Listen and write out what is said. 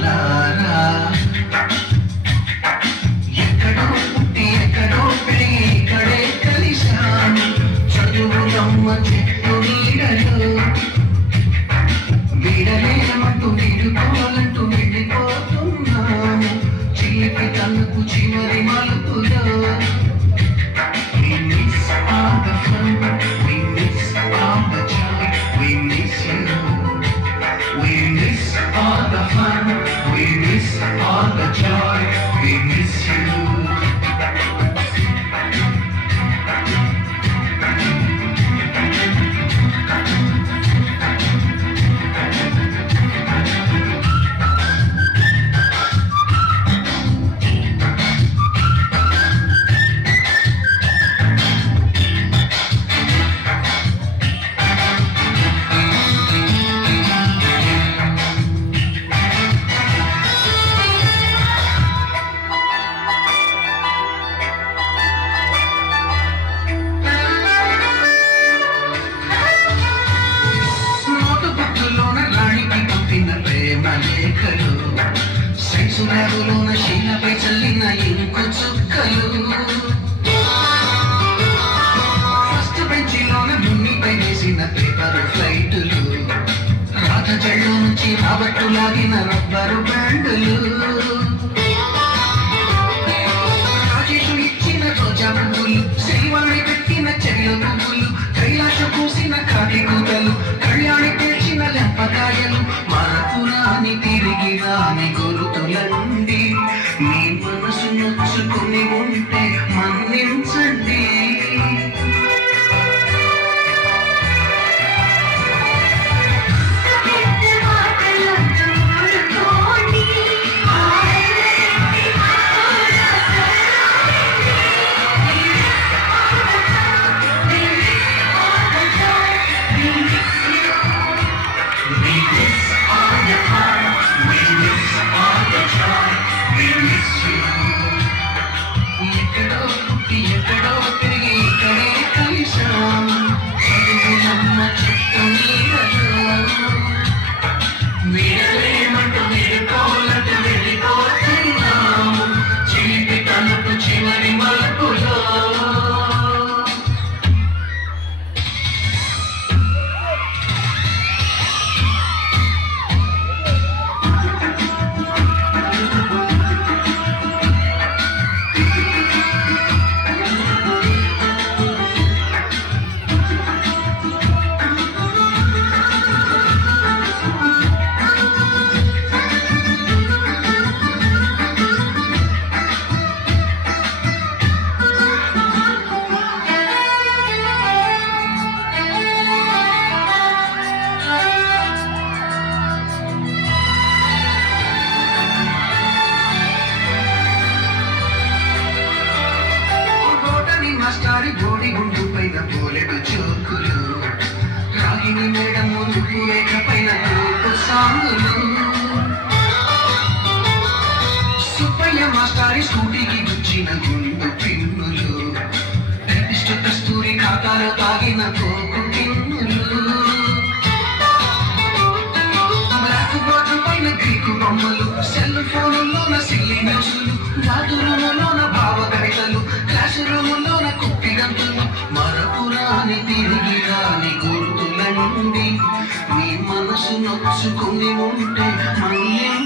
ప్రేమలారా ఎక్కడో పుట్టి ఎక్కడో పెరిగి ఇక్కడే కలిశాను చదువులమ్మ చెట్టు నీడలు వీడలేమంటూ వీడుకోవాలంటూ వెళ్ళిపోతున్నాము చిలిపి తనకు చివరి మలుపులో We miss all the fun, we miss all the joy, we miss you. We miss all the fun, we miss all the joy, we miss you. సైసులోన శీలపై చల్లిన ఇంకు చుక్కలు ఫస్ట్ బెంచిలోన మున్నిపై వేసిన పేపర్ ఫ్లైటులు రాత చెళ్ళు నుంచి రాబట్టు లాగిన రబ్బరు బ్యాండులు రాజేషు ఇచ్చిన రోజా పువ్వులు శ్రీవాణి పెట్టిన చెయ్య పువ్వులు కైలాస పూసిన కాటి కూతలు కళ్యాణి పేర్చిన లెంపకాయలు మరపురాని తిరిగి రాని గురుతులండి మీ మనసు నొచ్చుకుని ఉంటే మన్నించండి ఎక్కడో పుట్టి ఎక్కడో తిరిగి ఇక్కడే కలిశాము చదువులమ్మ చెట్టు నీడలు వీడలేమంటూ వీడుకోవాలంటూ వెళ్ళిపోతున్నాము చిలిపి తనకు చివరి మలుపులో మాస్టారి గోడి గుండు పైన పోలెడు చోకులు రాగిని మేడ ముందుకు రేఖ పైన తోపు సాంగులు సుబ్బయ్య మాస్టారి స్కూటీకి గుచ్చిన గుండు పిన్నులు టెపిస్ట్ కస్తూరి ఖాతాలో తాగిన కోకు టిన్నులు బ్లాక్ బోర్డు పైన గ్రీకు బొమ్మలు సెల్ ఫోనులోన సిల్లి న్యూస్లు బాత్రూములోన భావ కవితలు క్లాస్ రూములోన కుప్పిగంతులు మరపురాని తిరిగి రాని గుర్తులండి మీ మనసు నొచ్చుకుని ఉంటే మళ్ళీ